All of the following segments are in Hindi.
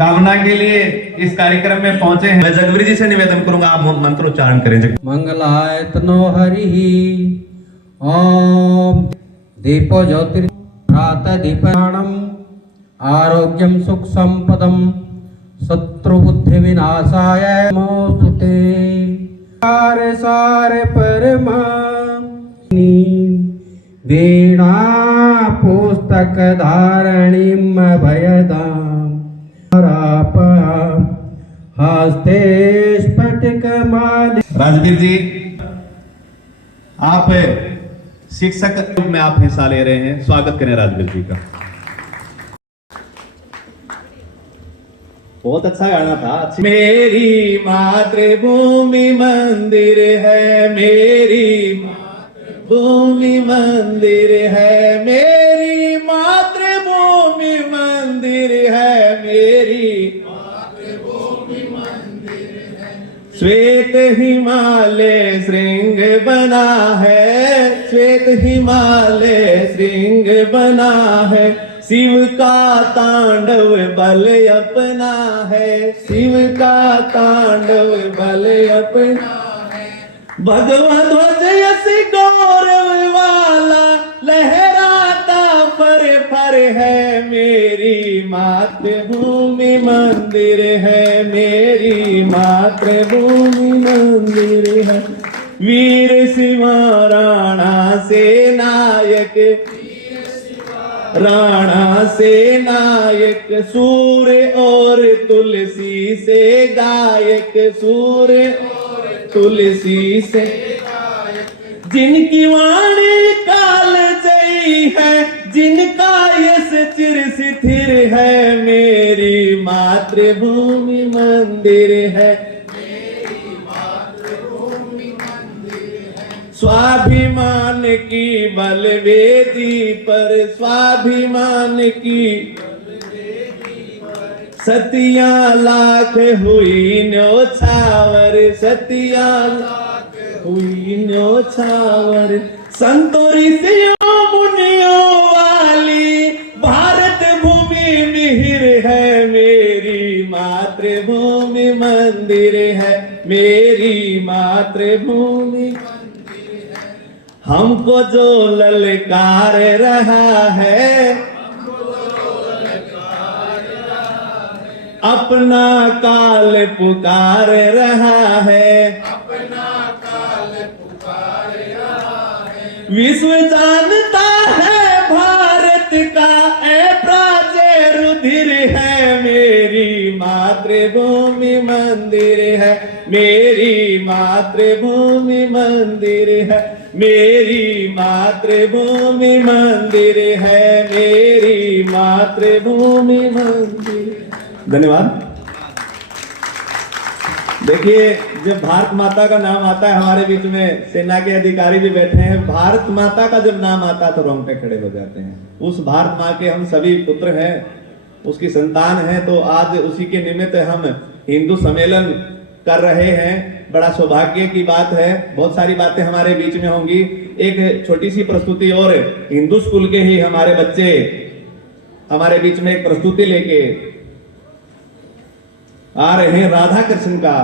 कामना के लिए इस कार्यक्रम में पहुंचे हैं। मैं जगवीर जी से निवेदन करूंगा, आप मंत्रोच्चारण करें। मंगलाय तनो हरि ओम दीपो ज्योतिर प्रातः दीपानम आरोग्यम सुख संपदम शत्रु बुद्धि विनाशाय नमोस्तुते। सारे सारे परमा वीणा पुस्तक धारणीम भयदाम हस्ते स्फटिक माली। राजवीर जी, आप शिक्षक रूप में आप हिस्सा ले रहे हैं, स्वागत करें राजवीर जी का। बहुत अच्छा गाना था। मेरी मातृभूमि मंदिर है, मेरी मातृभूमि मंदिर है, मेरी मातृभूमि मंदिर है, मेरी मातृभूमि मंदिर है। श्वेत हिमालय श्रृंग बना है, श्वेत हिमालय श्रृंग बना है। शिव का तांडव बल अपना है, शिव का तांडव बल अपना है। भगवा ध्वज यश गौरव वाला लहराता फर फर है, मेरी मातृभूमि मंदिर है, मेरी मातृभूमि मंदिर है। वीर शिवा राणा से नायक, राणा से नायक, सूर्य और तुलसी से गायक, सूर्य और तुलसी से गायक। जिनकी वाणी काल जयी है, जिनका यश चिर स्थिर है, मेरी मातृभूमि मंदिर है, मेरी मातृभूमि मंदिर है। स्वाभिमान की बलवेदी पर, स्वाभिमान की सतिया लाख हुई न्योछावर, सतिया लाख हुई न्योछावर। संतों ऋषियों मुनियों वाली भारत भूमि मिहिर है, मेरी मातृभूमि मंदिर है, मेरी मातृभूमि। हमको जो ललकार रहा है, अपना काल पुकार रहा है, अपना काल पुकार रहा है। विश्व जानता है भारत का प्राचीन रुधिर है, मेरी मातृभूमि मंदिर है, मेरी मातृभूमि मंदिर है, मेरी मातृभूमि मंदिर है, मेरी मातृभूमि मंदिर। धन्यवाद। देखिए, जब भारत माता का नाम आता है, हमारे बीच में सेना के अधिकारी भी बैठे हैं, भारत माता का जब नाम आता है तो रोंगटे खड़े हो जाते हैं। उस भारत माँ के हम सभी पुत्र हैं, उसकी संतान हैं, तो आज उसी के निमित्त हम हिंदू सम्मेलन कर रहे हैं। बड़ा सौभाग्य की बात है, बहुत सारी बातें हमारे बीच में होंगी। एक छोटी सी प्रस्तुति, और हिंदू स्कूल के ही हमारे बच्चे हमारे बीच में एक प्रस्तुति लेके आ रहे हैं। राधा कृष्ण का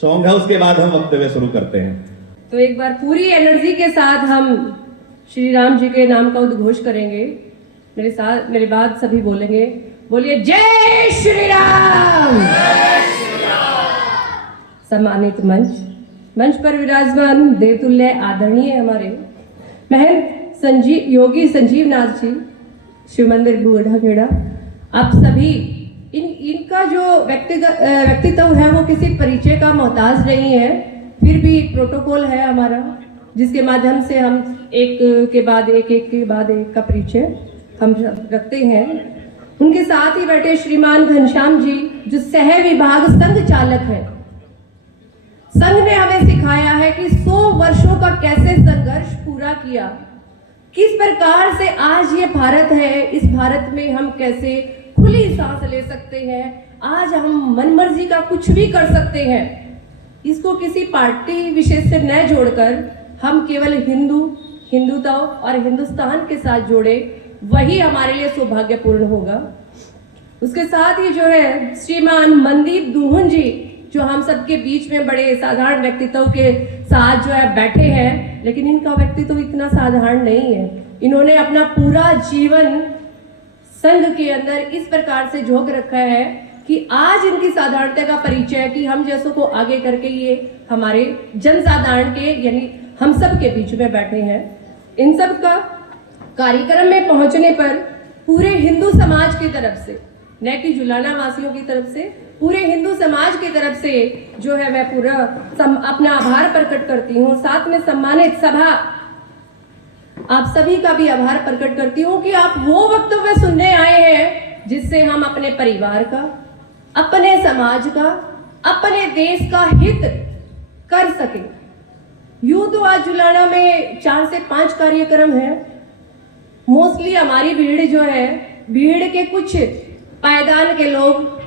सॉन्ग है, उसके बाद हम वक्तव्य शुरू करते हैं। तो एक बार पूरी एनर्जी के साथ हम श्री राम जी के नाम का उद्घोष करेंगे। मेरे साथ, मेरे बाद सभी बोलेंगे, बोलिए जय श्री राम। सम्मानित मंच पर विराजमान देवतुल्य आदरणीय हमारे महंत योगी संजीव नाथ जी, शिव मंदिर बूढ़ा खेड़ा, आप सभी, इनका जो व्यक्तित्व है वो किसी परिचय का मोहताज नहीं है, फिर भी एक प्रोटोकॉल है हमारा, जिसके माध्यम से हम एक के बाद एक का परिचय हम रखते हैं। उनके साथ ही बैठे श्रीमान घनश्याम जी, जो सह विभाग संघ चालक है। संघ ने हमें सिखाया है कि 100 वर्षों का कैसे संघर्ष पूरा किया, किस प्रकार से आज ये भारत है, इस भारत में हम कैसे खुली सांस ले सकते हैं, आज हम मनमर्जी का कुछ भी कर सकते हैं। इसको किसी पार्टी विशेष से न जोड़कर हम केवल हिंदुत्व और हिंदुस्तान के साथ जोड़े, वही हमारे लिए सौभाग्यपूर्ण होगा। उसके साथ ही जो है श्रीमान मनदीप दुहन जी, जो हम सबके बीच में बड़े साधारण व्यक्तित्व के साथ जो है बैठे हैं, लेकिन इनका व्यक्तित्व इतना साधारण नहीं है। इन्होंने अपना पूरा जीवन संघ के अंदर इस प्रकार से झोंक रखा है कि आज इनकी साधारणता का परिचय है कि हम जैसों को आगे करके ये हमारे जनसाधारण के यानी हम सब के बीच में बैठे हैं। इन सब का कार्यक्रम में पहुंचने पर पूरे हिंदू समाज की तरफ से, न कि जुलाना वासियों की तरफ से, पूरे हिंदू समाज की तरफ से जो है मैं पूरा अपना आभार प्रकट करती हूँ। साथ में सम्मानित सभा आप सभी का भी आभार प्रकट करती हूँ कि आप वो वक्तव्य सुनने आए हैं जिससे हम अपने परिवार का, अपने समाज का, अपने देश का हित कर सके। यूं तो आज जुलाना में 4 से 5 कार्यक्रम है। मोस्टली हमारी भीड़ जो है, भीड़ के कुछ पायदान के लोग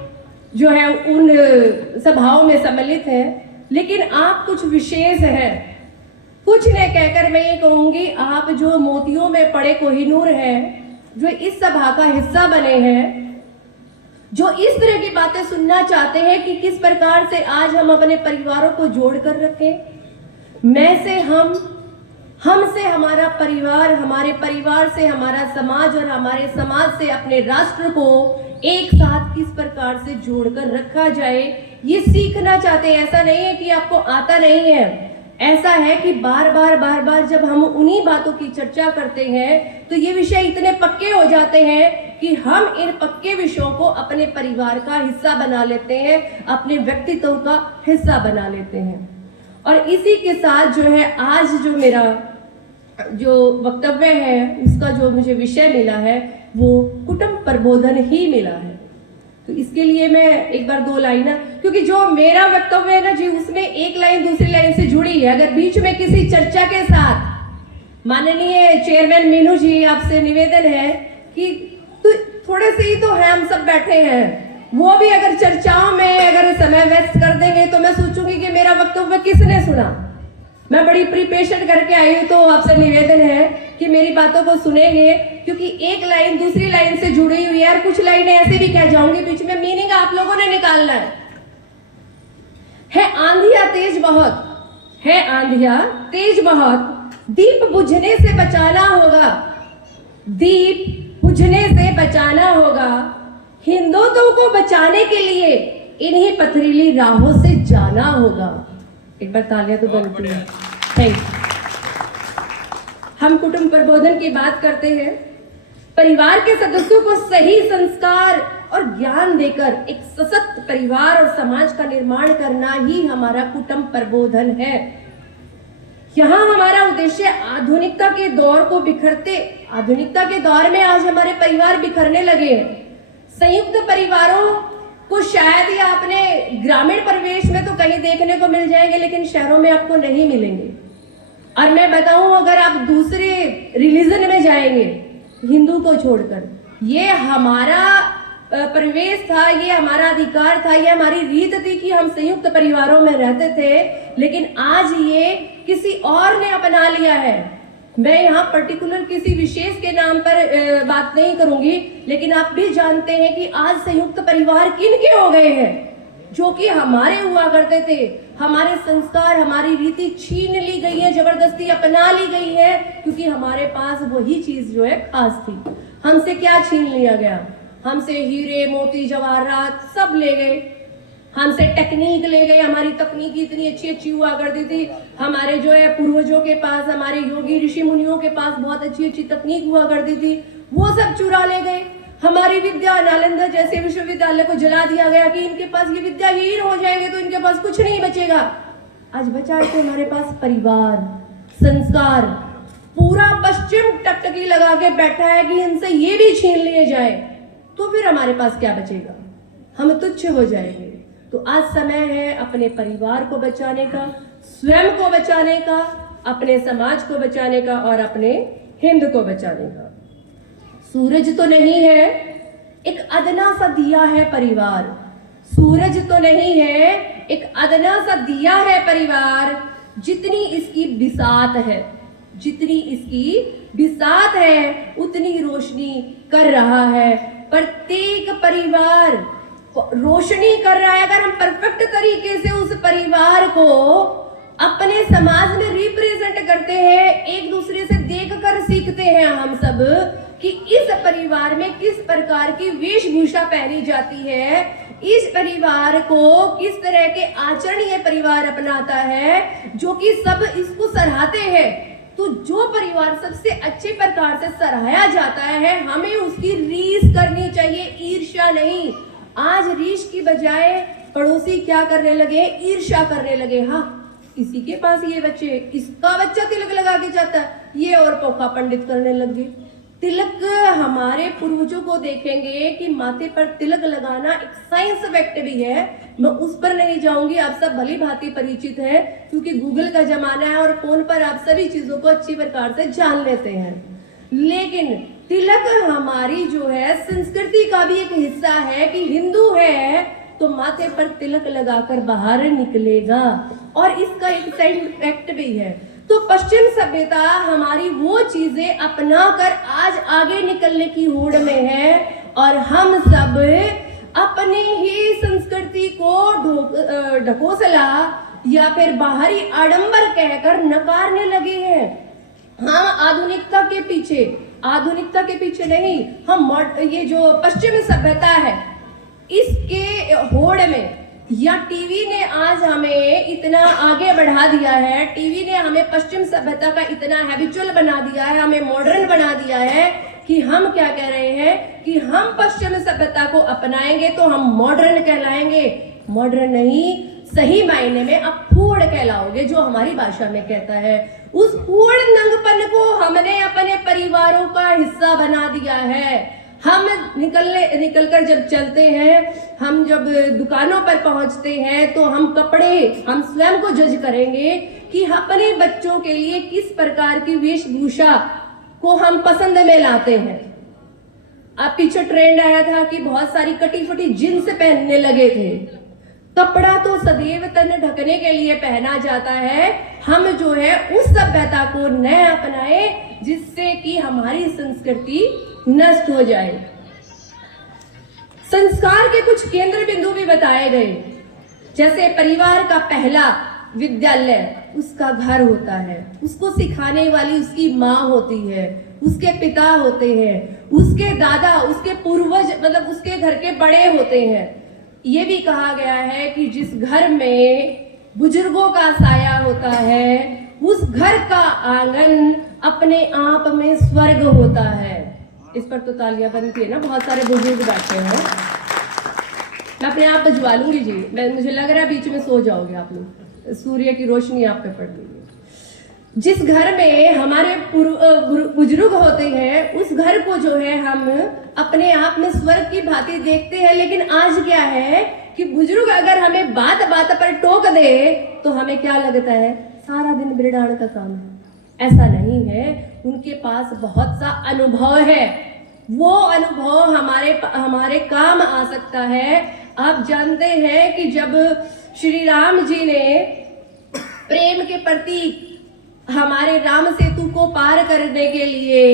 जो है उन सभाओं में सम्मिलित हैं, लेकिन आप कुछ विशेष हैं। कुछ ने कहकर मैं ये कहूंगी, आप जो मोतियों में पड़े कोहिनूर हैं, जो इस सभा का हिस्सा बने हैं, जो इस तरह की बातें सुनना चाहते हैं कि किस प्रकार से आज हम अपने परिवारों को जोड़ कर रखें। मैं से हम से हमारा परिवार, हमारे परिवार से हमारा समाज और हमारे समाज से अपने राष्ट्र को एक साथ किस प्रकार से जोड़कर रखा जाए, ये सीखना चाहते हैं। ऐसा नहीं है कि आपको आता नहीं है, ऐसा है कि बार बार जब हम उन्हीं बातों की चर्चा करते हैं तो ये विषय इतने पक्के हो जाते हैं कि हम इन पक्के विषयों को अपने परिवार का हिस्सा बना लेते हैं, अपने व्यक्तित्व का हिस्सा बना लेते हैं। और इसी के साथ जो है आज जो मेरा जो वक्तव्य है, उसका जो मुझे विषय मिला है वो कुटुंब प्रबोधन ही मिला है। तो इसके लिए मैं एक बार 2 लाइन, क्योंकि जो मेरा वक्तव्य है ना जी, उसमें एक लाइन दूसरी लाइन से जुड़ी है। अगर बीच में किसी चर्चा के साथ, माननीय चेयरमैन मीनू जी, आपसे निवेदन है कि तो थोड़े से ही तो है, हम सब बैठे हैं, वो भी अगर चर्चाओं में अगर समय व्यस्त कर देंगे तो मैं सोचूंगी कि मेरा वक्तव्य किसने सुना। मैं बड़ी प्रिपरेशन करके आई हूँ, तो आपसे निवेदन है कि मेरी बातों को सुनेंगे, क्योंकि एक लाइन दूसरी लाइन से जुड़ी हुई है और कुछ लाइनें ऐसे भी कह जाऊंगी बीच में, मीनिंग आप लोगों ने निकालना है। आंधिया तेज बहुत है, आंधिया तेज बहुत, दीप बुझने से बचाना होगा, दीप बुझने से बचाना होगा, हिंदुत्व को बचाने के लिए इन्हीं पथरीली राहों से जाना होगा। एक बार तालियां तो बनती है। Thank you. हम कुटुंब प्रबोधन की बात करते हैं। परिवार के सदस्यों को सही संस्कार और ज्ञान देकर एक सशक्त परिवार और समाज का निर्माण करना ही हमारा कुटुंब प्रबोधन है। यहाँ हमारा उद्देश्य आधुनिकता के दौर को आधुनिकता के दौर में आज हमारे परिवार बिखरने लगे हैं। संयुक्त परिवारों को शायद ही आपने ग्रामीण परिवेश में तो कहीं देखने को मिल जाएंगे, लेकिन शहरों में आपको नहीं मिलेंगे। और मैं बताऊं, अगर आप दूसरे रिलीजन में जाएंगे, हिंदू को छोड़कर, ये हमारा परिवेश था, ये हमारा अधिकार था, ये हमारी रीत थी कि हम संयुक्त परिवारों में रहते थे, लेकिन आज ये किसी और ने अपना लिया है। मैं यहाँ पर्टिकुलर किसी विशेष के नाम पर बात नहीं करूंगी, लेकिन आप भी जानते हैं कि आज संयुक्त परिवार किनके हो गए हैं, जो कि हमारे हुआ करते थे। हमारे संस्कार, हमारी रीति छीन ली गई है, जबरदस्ती अपना ली गई है, क्योंकि हमारे पास वही चीज जो है खास थी। हमसे क्या छीन लिया गया? हमसे हीरे मोती जवाहरात सब ले गए, हमसे टेक्निक ले गए। हमारी तकनीक इतनी अच्छी हुआ करती थी, हमारे जो है पूर्वजों के पास, हमारे योगी ऋषि मुनियों के पास बहुत अच्छी तकनीक हुआ करती थी, वो सब चुरा ले गए। हमारी विद्या, नालंदा जैसे विश्वविद्यालय को जला दिया गया कि इनके पास ये विद्याहीन हो जाएंगे तो इनके पास कुछ नहीं बचेगा। आज बचा है तो हमारे पास परिवार, संस्कार। पूरा पश्चिम टकटकी लगा के बैठा है कि इनसे ये भी छीन लिए जाए तो फिर हमारे पास क्या बचेगा, हम तुच्छ हो जाएंगे। तो आज समय है अपने परिवार को बचाने का, स्वयं को बचाने का, अपने समाज को बचाने का और अपने हिंद को बचाने का। सूरज तो नहीं है, एक अदना सा दिया है परिवार। सूरज तो नहीं है, एक अदना सा दिया है परिवार। जितनी इसकी बिसात है, जितनी इसकी बिसात है, उतनी रोशनी कर रहा है प्रत्येक परिवार रोशनी कर रहा है। अगर हम परफेक्ट तरीके से उस परिवार को अपने समाज में रिप्रेजेंट करते हैं, एक दूसरे से देखकर सीखते हैं हम सब कि इस परिवार में किस प्रकार की वेशभूषा पहनी जाती है, इस परिवार को किस तरह के आचरण ये परिवार अपनाता है, जो कि सब इसको सराहते हैं। तो जो परिवार सबसे अच्छे प्रकार से सराहा जाता है, हमें उसकी रीस करनी चाहिए, ईर्ष्या नहीं। आज रीस की बजाय पड़ोसी क्या करने लगे, ईर्ष्या करने लगे। हाँ, इसी के पास ये बच्चे, इसका बच्चा तिलक लगा के जाता है, ये और पोखा पंडित करने लग गए। तिलक हमारे पूर्वजों को देखेंगे कि माथे पर तिलक लगाना एक साइंस फैक्ट भी है। मैं उस पर नहीं जाऊंगी, आप सब भली भांति परिचित है, क्योंकि गूगल का जमाना है और फोन पर आप सभी चीजों को अच्छी प्रकार से जान लेते हैं। लेकिन तिलक हमारी जो है संस्कृति का भी एक हिस्सा है कि हिंदू है तो माथे पर तिलक लगाकर बाहर निकलेगा, और इसका एक साइड फैक्ट भी है। तो पश्चिम सभ्यता हमारी वो चीजें अपनाकर आज आगे निकलने की होड़ में है, और हम सब अपनी ही संस्कृति को ढकोसला या फिर बाहरी आडंबर कहकर नकारने लगे हैं। हम आधुनिकता के पीछे नहीं, हम ये जो पश्चिमी सभ्यता है इसके होड़ में, या टीवी ने आज हमें इतना आगे बढ़ा दिया है, टीवी ने हमें पश्चिम सभ्यता का इतना हैबिचुअल बना दिया है, हमें मॉडर्न बना दिया है कि हम क्या कह रहे हैं कि हम पश्चिम सभ्यता को अपनाएंगे तो हम मॉडर्न कहलाएंगे। मॉडर्न नहीं, सही मायने में आप फूड़ कहलाओगे, जो हमारी भाषा में कहता है। उस फूड़ नंगपन को हमने अपने परिवारों का हिस्सा बना दिया है। हम निकलकर जब चलते हैं, हम जब दुकानों पर पहुंचते हैं, तो हम कपड़े, हम स्वयं को जज करेंगे कि अपने बच्चों के लिए किस प्रकार की वेशभूषा को हम पसंद में लाते हैं। अब पीछे ट्रेंड आया था कि बहुत सारी कटी फटी जींस पहनने लगे थे। कपड़ा तो सदैव तन ढकने के लिए पहना जाता है। हम जो है उस सभ्यता को न अपनाए जिससे कि हमारी संस्कृति नष्ट हो जाए। संस्कार के कुछ केंद्र बिंदु भी बताए गए, जैसे परिवार का पहला विद्यालय उसका घर होता है, उसको सिखाने वाली उसकी माँ होती है, उसके पिता होते हैं, उसके दादा, उसके पूर्वज, मतलब उसके घर के बड़े होते हैं। ये भी कहा गया है कि जिस घर में बुजुर्गों का साया होता है, उस घर का आंगन अपने आप में स्वर्ग होता है। इस पर तो तालियां बनती है ना, बहुत सारे बुजुर्ग बैठे हैं। मैं अपने आप बजवा लूंगी जी, मुझे लग रहा है बीच में सो जाओगे आप लोग, सूर्य की रोशनी आप पे पड़ रही है। जिस घर में हमारे बुजुर्ग होते हैं, उस घर को जो है हम अपने आप में स्वर्ग की भांति देखते हैं। लेकिन आज क्या है कि बुजुर्ग अगर हमें बात बात पर टोक दे तो हमें क्या लगता है, सारा दिन बिरडाण का काम है। ऐसा नहीं है, उनके पास बहुत सा अनुभव है, वो अनुभव हमारे काम आ सकता है। आप जानते हैं कि जब श्री राम जी ने प्रेम के प्रतीक हमारे राम सेतु को पार करने के लिए,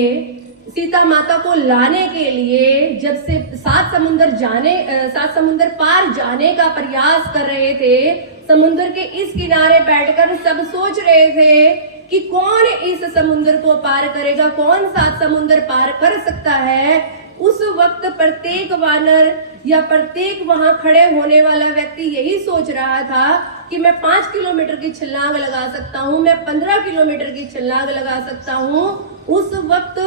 सीता माता को लाने के लिए, जब से 7 समुंदर पार जाने का प्रयास कर रहे थे, समुद्र के इस किनारे बैठकर सब सोच रहे थे कि कौन इस समुद्र को पार करेगा, कौन 7 समुंदर पार कर सकता है। उस वक्त प्रत्येक वानर या प्रत्येक वहां खड़े होने वाला व्यक्ति यही सोच रहा था कि मैं 5 किलोमीटर की छलांग लगा सकता हूँ, मैं 15 किलोमीटर की छलांग लगा सकता हूँ। उस वक्त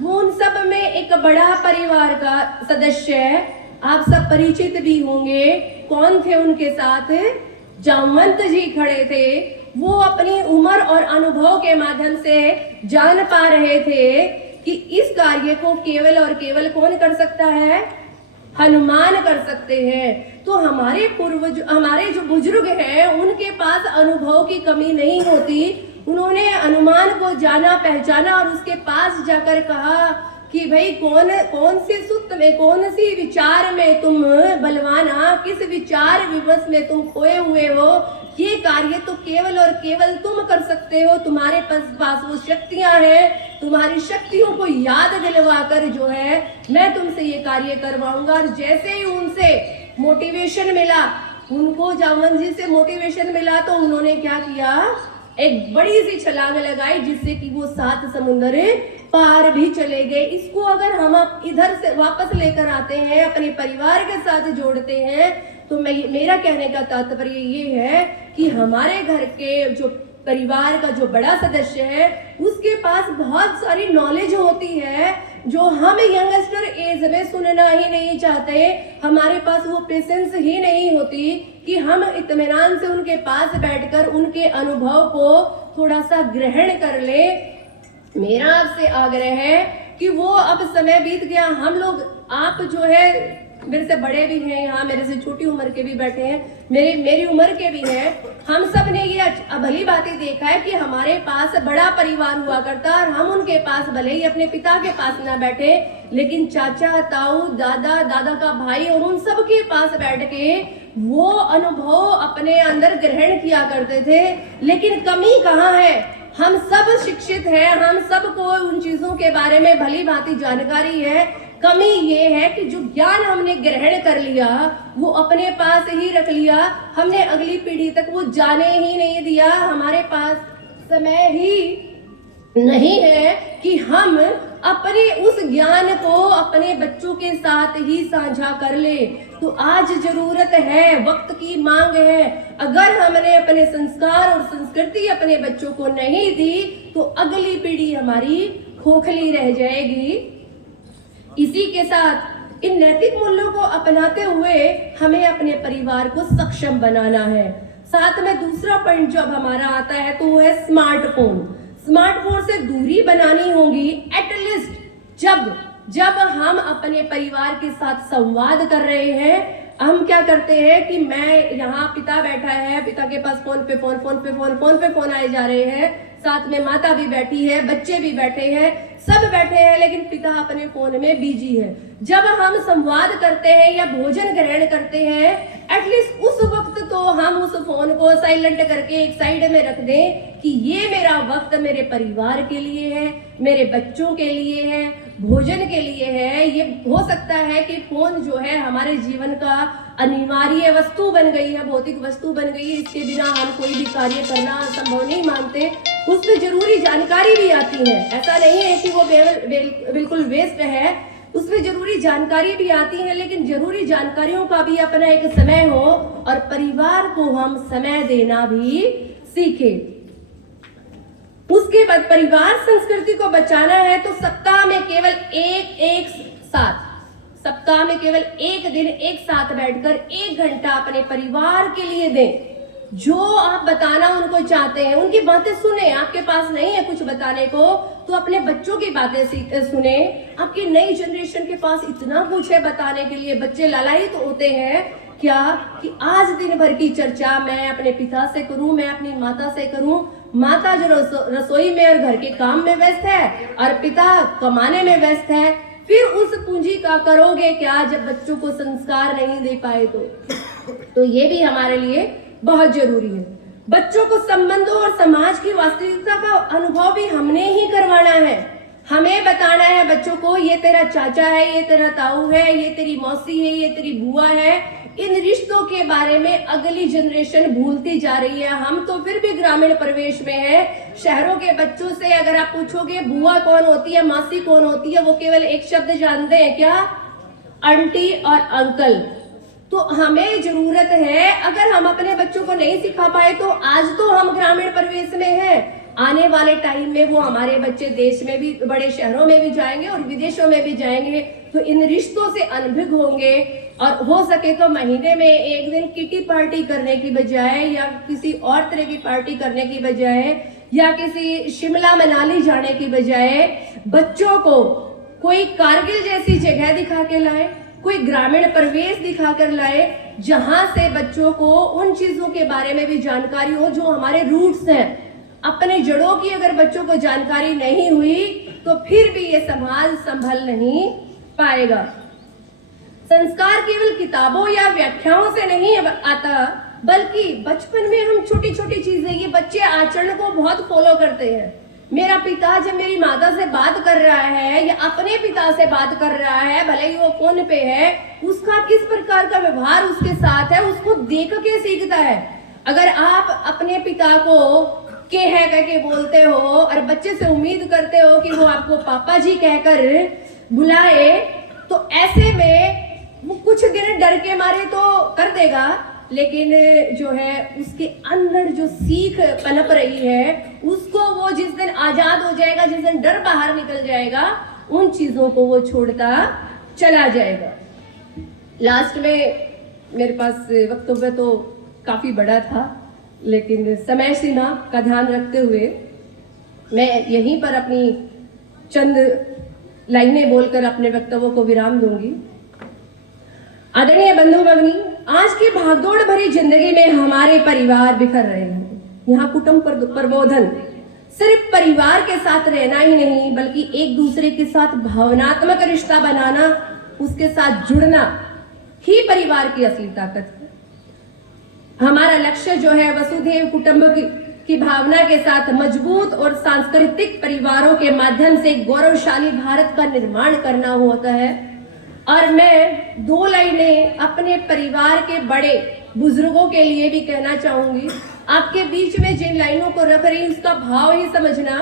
वो उन सब में एक बड़ा परिवार का सदस्य है, आप सब परिचित भी होंगे। कौन थे उनके साथ? जामवंत जी खड़े थे। वो अपनी उम्र और अनुभव के माध्यम से जान पा रहे थे कि इस कार्य को केवल और केवल कौन कर सकता है, हनुमान कर सकते हैं। तो हमारे पूर्वज, हमारे जो बुजुर्ग हैं, उनके पास अनुभव की कमी नहीं होती। उन्होंने हनुमान को जाना, पहचाना और उसके पास जाकर कहा कि भाई कौन सी सुत में, कौन सी विचार में तुम बलवाना, किस विचार विवश में तुम खोए हुए हो, ये कार्य तो केवल और केवल तुम कर सकते हो। तुम्हारे पास वो शक्तियां हैं, तुम्हारी शक्तियों को याद दिलवाकर जो है मैं तुमसे ये कार्य करवाऊंगा। और जैसे ही उनसे मोटिवेशन मिला, उनको जामवन जी से मोटिवेशन मिला, तो उन्होंने क्या किया, एक बड़ी सी छलांग लगाई, जिससे कि वो 7 समुंदर पार भी चले गए। इसको अगर हम इधर से वापस लेकर आते हैं, अपने परिवार के साथ जोड़ते हैं, तो मेरा कहने का तात्पर्य ये है कि हमारे घर के जो परिवार का जो बड़ा सदस्य है, उसके पास बहुत सारी नॉलेज होती है जो हम यंगस्टर एज में सुनना ही नहीं चाहते। हमारे पास वो पेशेंस ही नहीं होती कि हम इत्मीनान से उनके पास बैठकर उनके अनुभव को थोड़ा सा ग्रहण कर ले। मेरा आपसे आग्रह है कि वो अब समय बीत गया, हम लोग, आप जो है मेरे से बड़े भी हैं यहाँ, मेरे से छोटी उम्र के भी बैठे हैं, मेरी उम्र के भी हैं, हम सब ने ये भली बातें देखा है कि हमारे पास बड़ा परिवार हुआ करता और हम उनके पास भले ही अपने पिता के पास ना बैठे, लेकिन चाचा, ताऊ, दादा, दादा का भाई और उन सब के पास बैठ के वो अनुभव अपने अंदर ग्रहण किया करते थे। लेकिन कमी कहाँ है, हम सब शिक्षित हैं, हम सबको उन चीजों के बारे में भली भांति जानकारी है। कमी ये है कि जो ज्ञान हमने ग्रहण कर लिया वो अपने पास ही रख लिया, हमने अगली पीढ़ी तक वो जाने ही नहीं दिया। हमारे पास समय ही नहीं है कि हम अपने उस ज्ञान को अपने बच्चों के साथ ही साझा कर ले। तो आज जरूरत है, वक्त की मांग है। अगर हमने अपने संस्कार और संस्कृति अपने बच्चों को नहीं दी तो अगली पीढ़ी हमारी खोखली रह जाएगी। इसी के साथ इन नैतिक मूल्यों को अपनाते हुए हमें अपने परिवार को सक्षम बनाना है। साथ में दूसरा पॉइंट जब हमारा आता है तो वो है स्मार्टफोन। स्मार्टफोन से दूरी बनानी होगी। एटलीस्ट जब हम अपने परिवार के साथ संवाद कर रहे हैं, हम क्या करते हैं कि मैं यहाँ, पिता बैठा है, पिता के पास फोन पे फोन आए जा रहे हैं, साथ में माता भी बैठी है, बच्चे भी बैठे हैं, सब बैठे हैं, लेकिन पिता अपने फोन में बिजी है। जब हम संवाद करते हैं या भोजन ग्रहण करते हैं, एटलीस्ट उस वक्त तो हम उस फोन को साइलेंट करके एक साइड में रख दें कि ये मेरा वक्त मेरे परिवार के लिए है, मेरे बच्चों के लिए है, भोजन के लिए है। ये हो सकता है कि फोन जो है हमारे जीवन का अनिवार्य वस्तु बन गई है, भौतिक वस्तु बन गई है, इसके बिना हम कोई भी कार्य करना संभव नहीं मानते। उसमें जरूरी जानकारी भी आती है, ऐसा नहीं है कि वो बिल्कुल वेस्ट है, उसमें जरूरी जानकारी भी आती है, लेकिन जरूरी जानकारियों का भी अपना एक समय हो और परिवार को हम समय देना भी सीखे। उसके बाद परिवार संस्कृति को बचाना है तो सप्ताह में केवल सप्ताह में केवल एक दिन एक साथ बैठकर 1 घंटा अपने परिवार के लिए दें। जो आप बताना उनको चाहते हैं उनकी बातें सुने। आपके पास नहीं है कुछ बताने को तो अपने बच्चों की बातें सुने। आपकी नई जनरेशन के पास इतना कुछ है बताने के लिए, बच्चे लालायित होते हैं क्या कि आज दिन भर की चर्चा मैं अपने पिता से करूं, मैं अपनी माता से करूं। माता जो रसोई में और घर के काम में व्यस्त है और पिता कमाने में व्यस्त है, फिर उस पूंजी का करोगे क्या जब बच्चों को संस्कार नहीं दे पाए तो ये भी हमारे लिए बहुत जरूरी है। बच्चों को संबंधों और समाज की वास्तविकता का अनुभव भी हमने ही करवाना है। हमें बताना है बच्चों को ये तेरा चाचा है, ये तेरा ताऊ है, ये तेरी मौसी है, ये तेरी बुआ है। इन रिश्तों के बारे में अगली जनरेशन भूलती जा रही है। हम तो फिर भी ग्रामीण परिवेश में है। शहरों के बच्चों से अगर आप पूछोगे बुआ कौन होती है, मासी कौन होती है, वो केवल एक शब्द जानते हैं, क्या? आंटी और अंकल। तो हमें जरूरत है, अगर हम अपने बच्चों को नहीं सिखा पाए तो आज तो हम ग्रामीण परिवेश में हैं, आने वाले टाइम में वो हमारे बच्चे देश में भी, बड़े शहरों में भी जाएंगे और विदेशों में भी जाएंगे, तो इन रिश्तों से अनभिज्ञ होंगे। और हो सके तो महीने में एक दिन किटी पार्टी करने की बजाय या किसी और तरह की पार्टी करने की बजाय या किसी शिमला मनाली जाने की बजाय बच्चों को कोई कारगिल जैसी जगह दिखा के लाए, कोई ग्रामीण परिवेश दिखा कर लाए, जहां से बच्चों को उन चीजों के बारे में भी जानकारी हो जो हमारे रूट्स हैं। अपने जड़ों की अगर बच्चों को जानकारी नहीं हुई तो फिर भी ये समाज संभल नहीं पाएगा। संस्कार केवल किताबों या व्याख्याओं से नहीं आता, बल्कि बचपन में हम छोटी छोटी चीजें, ये बच्चे आचरण को बहुत फॉलो करते हैं। मेरा पिता जब मेरी माता से बात कर रहा है या अपने पिता से बात कर रहा है, भले ही वो फोन पे है, उसका किस प्रकार का व्यवहार उसके साथ है, उसको देख के सीखता है। अगर आप अपने पिता को के है कह के बोलते हो और बच्चे से उम्मीद करते हो कि वो आपको पापा जी कहकर बुलाए, तो ऐसे में वो कुछ दिन डर के मारे तो कर देगा, लेकिन जो है उसके अंदर जो सीख पनप रही है उसको वो जिस दिन आजाद हो जाएगा, जिस दिन डर बाहर निकल जाएगा, उन चीजों को वो छोड़ता चला जाएगा। लास्ट में मेरे पास वक्तव्य तो काफी बड़ा था, लेकिन समय सीमा का ध्यान रखते हुए मैं यहीं पर अपनी चंद लाइनें बोलकर अपने वक्तव्य को विराम दूंगी। आदरणीय बंधु भगिनी, आज की भागदौड़ भरी जिंदगी में हमारे परिवार बिखर रहे हैं। यहाँ कुटुंब प्रबोधन सिर्फ परिवार के साथ रहना ही नहीं, बल्कि एक दूसरे के साथ भावनात्मक रिश्ता बनाना, उसके साथ जुड़ना ही परिवार की असली ताकत है। हमारा लक्ष्य जो है वसुधैव कुटुंब की भावना के साथ मजबूत और सांस्कृतिक परिवारों के माध्यम से गौरवशाली भारत का निर्माण करना होता है। और मैं 2 लाइनें अपने परिवार के बड़े बुजुर्गों के लिए भी कहना चाहूंगी। आपके बीच में जिन लाइनों को रख रही उसका भाव ही समझना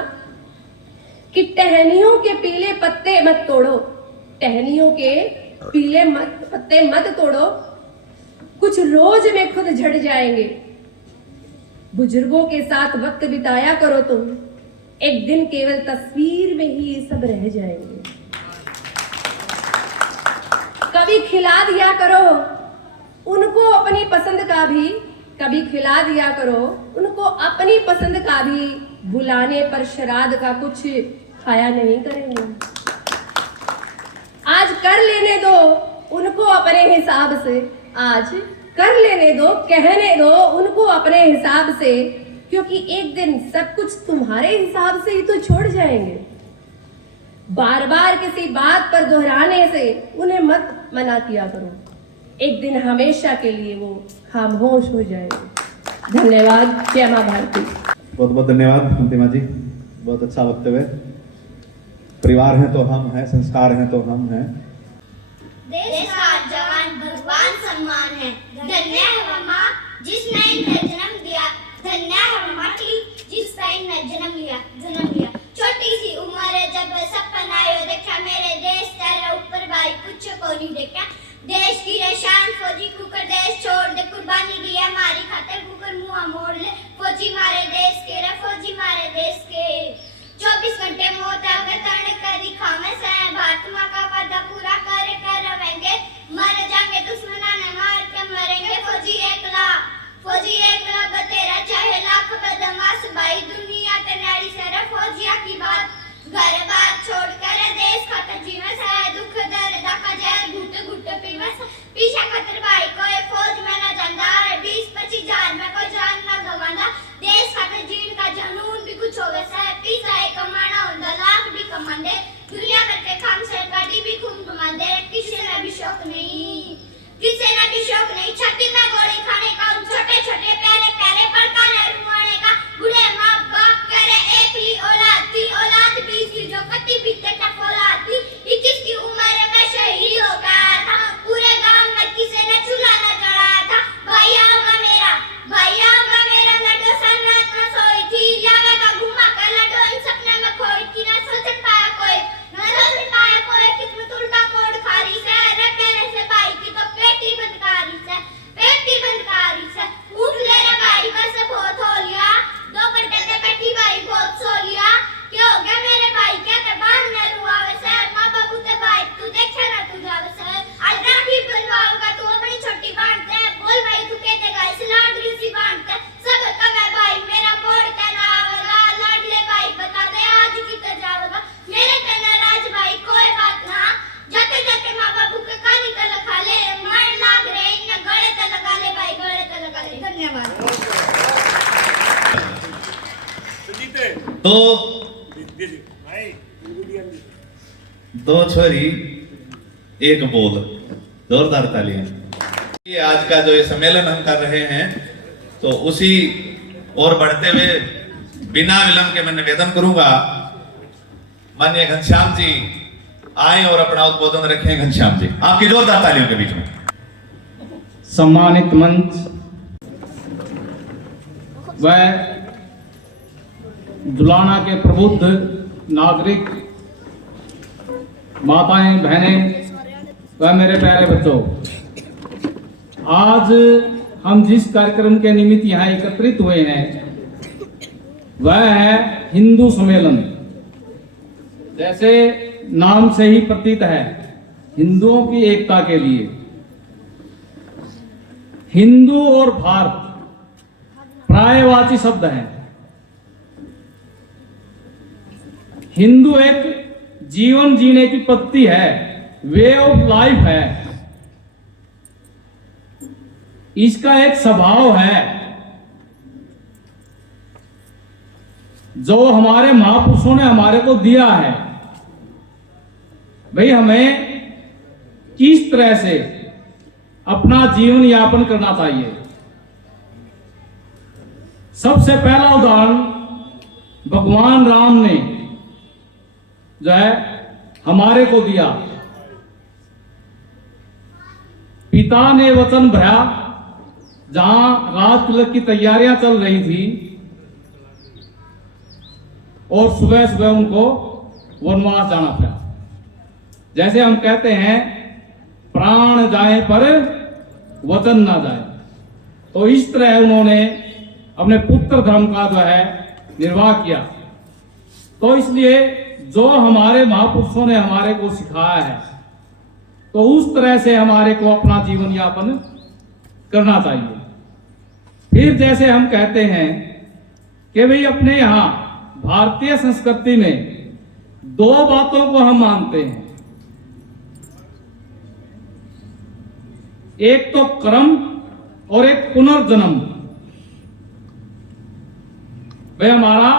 कि टहनियों के पीले पत्ते मत तोड़ो, टहनियों के पीले पत्ते मत तोड़ो, कुछ रोज में खुद झड़ जाएंगे। बुजुर्गों के साथ वक्त बिताया करो तुम, एक दिन केवल तस्वीर में ही ये सब रह जाएंगे। कभी खिला दिया करो उनको अपनी पसंद का भी, कभी खिला दिया करो उनको अपनी पसंद का भी, बुलाने पर श्राद्ध का कुछ खाया नहीं करेंगे। आज कर लेने दो उनको अपने हिसाब से, आज कर लेने दो, कहने दो उनको अपने हिसाब से, क्योंकि एक दिन सब कुछ तुम्हारे हिसाब से ही तो छोड़ जाएंगे। बार बार किसी बात पर दोहराने से उन्हें मत मना किया करो, एक दिन हमेशा के लिए वो खामोश हो जाएंगे। धन्यवाद। जय मां भारती। बहुत बहुत धन्यवाद अंतिमा जी, बहुत अच्छा वक्तव्य। परिवार है तो हम हैं, संस्कार हैं तो हम हैं। देश का जवान भगवान सम्मान है, धन्य है वह माँ जिसने इन्हें जन्म दिया, धन्य है वह माटी जिसका इन्हें जन्म लिया। छोटी सी उम्र जब सपना आयो देखा मेरे देश तेरे ऊपर भाई कुछ को नहीं देखा। देश की शान फौजी कुकर देश छोड़ दे, कुर्बानी दी हमारी खातिर कुकर मुंह मोड़ ले। फौजी मारे देश के रे, फौजी मारे देश के, 24 घंटे मौत आगे तड़ कर दिखावे से, भारत मां का वादा पूरा कर रवेंगे, मर जाएंगे दुश्मना ने मार के मरेंगे। फौजी एकला बतेरा चाहे लाख बदमाश भाई, दुनिया ते नाड़ी से फौजिया की बात, घर बार छोड़ कर देश खातिर जीवे से, दुख दर्द का जहर घुट घुट पीवे से, पीछे खातिर भाई कोई फौज में ना जांदा, 20-25 हजार में कोई जान ना गवांदा। देश खातिर जीन का जनून भी कुछ होवे से, पीछा एक कमाना होंदा लाख भी कमांदे, दुनिया भर के काम से गाड़ी भी खून कमांदे। किसी ने भी शौक नहीं, किसी ने भी शौक नहीं छाती में गोली खाने का, उन छोटे छोटे प्यारे प्यारे पड़काने रुआने का। बूढ़े माँ बाप करे एक ही औलाद थी, औलाद भी थी जो कति भी टफ औलाद थी। 21 की उम्र में शहीद हो गया था, पूरे गांव में किसी ने चूल्हा न जलाया था। भैया होगा मेरा लड्डू सन रात में सोई थी, लावे का घुमा कर लड्डू इन सपने में खोई थी। न सोच पाया कोई किस्मत उल्टा कोड खारी से, रे पहले से भाई की तो पेटी बंदकारी से, उठ ले रे भाई बस बहुत हो लिया, 2 घंटे से बैठी भाई बहुत सो लिया। क्या हो गया मेरे भाई क्या ते बांध ने रुआवे से, माँ बाबू ते भाई तू देखे ना तू जावे से, आज राखी बनवाऊंगा तू अपनी छोटी बांधते, बोल भाई तू कहतेगा इस लाडली सी बांधते, सब कवे भाई मेरा बोर्ड का ना आवेगा, लाडले भाई बता दे आज किते जावेगा, मेरे कन्ना राज भाई कोई बात ना, जाते जाते माँ बाबू के कानी ते लगा ले, मार लाग रे इन गले ते लगा ले भाई, गले ते लगा ले। धन्यवाद। दो छोरी एक बोल, जोरदार तालियां। ये आज का जो ये सम्मेलन हम कर रहे हैं तो उसी और बढ़ते हुए बिना विलंब के मैं निवेदन करूंगा माननीय घनश्याम जी आए और अपना उद्बोधन रखें। घनश्याम जी आपकी जोरदार तालियों के बीच में। सम्मानित मंच व जुलाना के प्रबुद्ध नागरिक, माताएं, बहनें व मेरे प्यारे बच्चों, आज हम जिस कार्यक्रम के निमित्त यहाँ एकत्रित हुए हैं वह है हिंदू सम्मेलन। जैसे नाम से ही प्रतीत है, हिंदुओं की एकता के लिए। हिंदू और भारत पर्यायवाची शब्द हैं। हिंदू एक जीवन जीने की पद्धति है, वे ऑफ लाइफ है, इसका एक स्वभाव है जो हमारे महापुरुषों ने हमारे को दिया है। भाई हमें किस तरह से अपना जीवन यापन करना चाहिए। सबसे पहला उदाहरण भगवान राम ने जो है हमारे को दिया। पिता ने वचन भरा, जहां राज तिलक की तैयारियां चल रही थी और सुबह सुबह उनको वनवास जाना पड़ा। जैसे हम कहते हैं प्राण जाए पर वचन ना जाए, तो इस तरह उन्होंने अपने पुत्र धर्म का जो है निर्वाह किया। तो इसलिए जो हमारे महापुरुषों ने हमारे को सिखाया है, तो उस तरह से हमारे को अपना जीवन यापन करना चाहिए। फिर जैसे हम कहते हैं कि भाई अपने यहां भारतीय संस्कृति में दो बातों को हम मानते हैं, एक तो कर्म और एक पुनर्जन्म। भाई हमारा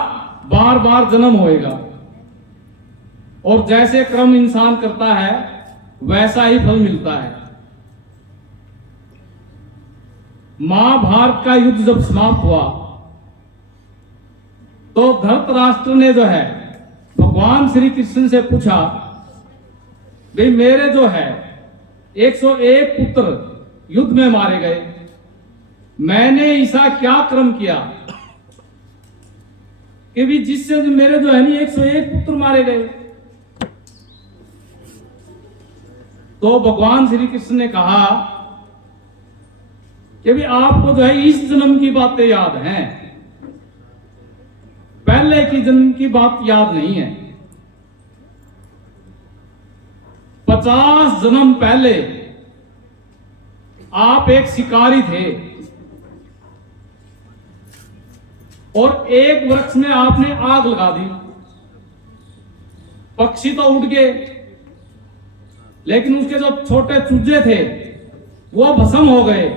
बार बार जन्म होएगा और जैसे कर्म इंसान करता है वैसा ही फल मिलता है। महाभारत का युद्ध जब समाप्त हुआ तो धृतराष्ट्र ने जो है भगवान श्री कृष्ण से पूछा, भाई मेरे जो है 101 पुत्र युद्ध में मारे गए, मैंने ऐसा क्या कर्म किया कि भी जिससे मेरे जो है नहीं 101 पुत्र मारे गए। तो भगवान श्री कृष्ण ने कहा कि भी आपको जो है इस जन्म की बातें याद हैं, पहले की जन्म की बात याद नहीं है। 50 जन्म पहले आप एक शिकारी थे और एक वृक्ष में आपने आग लगा दी। पक्षी तो उड़ गए, लेकिन उसके जो छोटे चूजे थे वो भस्म हो गए।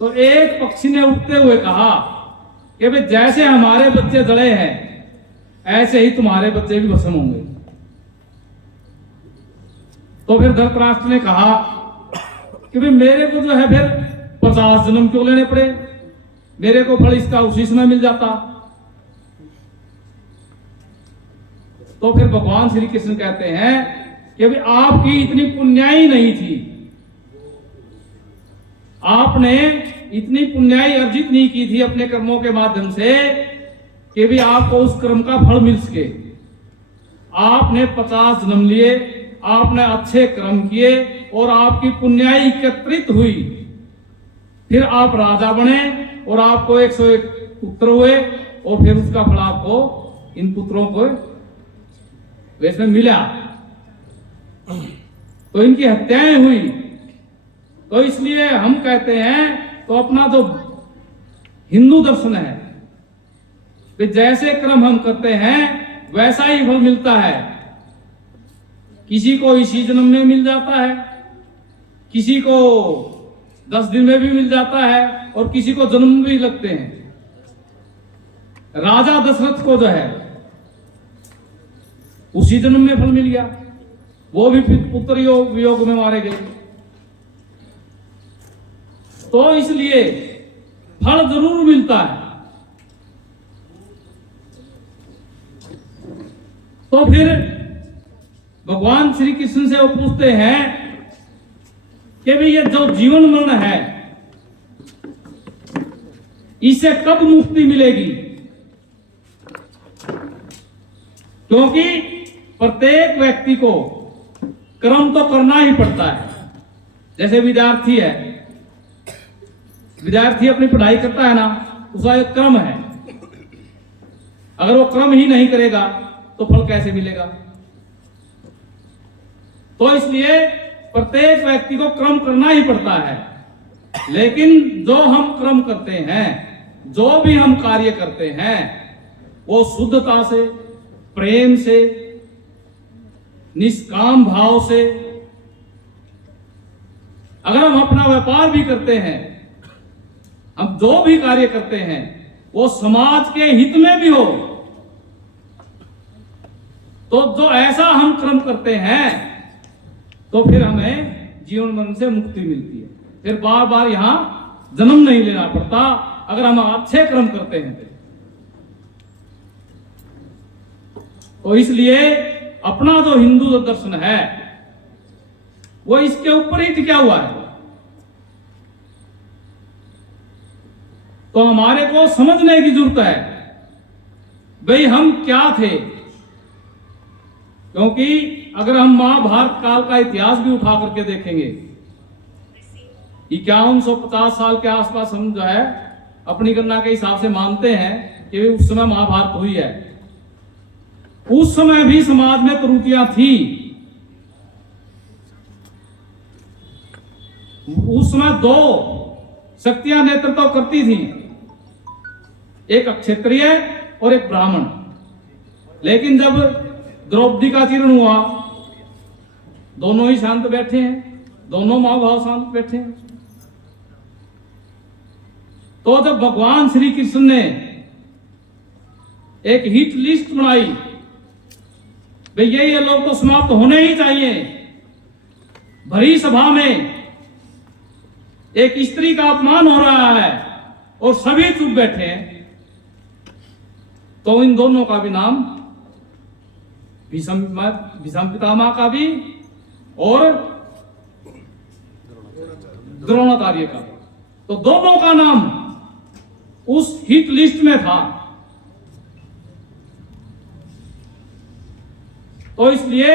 तो एक पक्षी ने उड़ते हुए कहा कि भाई जैसे हमारे बच्चे जड़े हैं ऐसे ही तुम्हारे बच्चे भी भस्म होंगे। तो फिर धृतराष्ट्र ने कहा कि भाई मेरे को जो है फिर 50 जन्म क्यों लेने पड़े, मेरे को फल इसका उसी समय मिल जाता। तो फिर भगवान श्री कृष्ण कहते हैं कि भाई आपकी इतनी पुण्याई नहीं थी, आपने इतनी पुण्याई अर्जित नहीं की थी अपने कर्मों के माध्यम से कि भी आपको उस कर्म का फल मिल सके। आपने 50 जन्म लिए, आपने अच्छे कर्म किए और आपकी पुण्याई एकत्रित हुई, फिर आप राजा बने और आपको 101 पुत्र हुए और फिर उसका फल आपको इन पुत्रों को वैसे मिला। तो इनकी हत्याएं हुई। तो इसलिए हम कहते हैं तो अपना जो हिंदू दर्शन है कि जैसे कर्म हम करते हैं वैसा ही फल मिलता है। किसी को इसी जन्म में मिल जाता है, किसी को 10 दिन में भी मिल जाता है और किसी को जन्म भी लगते हैं। राजा दशरथ को जो है उसी जन्म में फल मिल गया, वो भी पुत्र वियोग में मारे गए। तो इसलिए फल जरूर मिलता है। तो फिर भगवान श्री कृष्ण से वो पूछते हैं कि भाई ये जो जीवन मरण है इससे कब मुक्ति मिलेगी? क्योंकि प्रत्येक व्यक्ति को कर्म तो करना ही पड़ता है। जैसे विद्यार्थी है, विद्यार्थी अपनी पढ़ाई करता है ना, उसका एक क्रम है। अगर वो क्रम ही नहीं करेगा तो फल कैसे मिलेगा? तो इसलिए प्रत्येक व्यक्ति को क्रम करना ही पड़ता है। लेकिन जो हम क्रम करते हैं, जो भी हम कार्य करते हैं, वो शुद्धता से, प्रेम से, निष्काम भाव से। अगर हम अपना व्यापार भी करते हैं, हम जो भी कार्य करते हैं, वो समाज के हित में भी हो, तो जो ऐसा हम कर्म करते हैं तो फिर हमें जीवन मरण से मुक्ति मिलती है। फिर बार बार यहां जन्म नहीं लेना पड़ता अगर हम अच्छे कर्म करते हैं तो इसलिए अपना जो हिंदू दर्शन है वो इसके ऊपर ही टिका हुआ है। तो हमारे को समझने की जरूरत है भाई हम क्या थे। क्योंकि अगर हम महाभारत काल का इतिहास भी उठा करके देखेंगे, 5150 साल के आसपास हम जो है अपनी गणना के हिसाब से मानते हैं कि उस समय महाभारत हुई है। उस समय भी समाज में त्रुटियां थी। उस समय दो शक्तियां नेतृत्व करती थी, एक क्षत्रिय और एक ब्राह्मण। लेकिन जब द्रौपदी का चीर्ण हुआ, दोनों ही शांत बैठे हैं, दोनों मां भाव शांत बैठे हैं। तो जब भगवान श्री कृष्ण ने एक हिट लिस्ट बनाई, भैया ये लोग तो समाप्त होने ही चाहिए। भरी सभा में एक स्त्री का अपमान हो रहा है और सभी चुप बैठे हैं, तो इन दोनों का भी नाम भीष्म पितामह का भी और द्रोणाचार्य का, तो दोनों का नाम उस हिट लिस्ट में था। तो इसलिए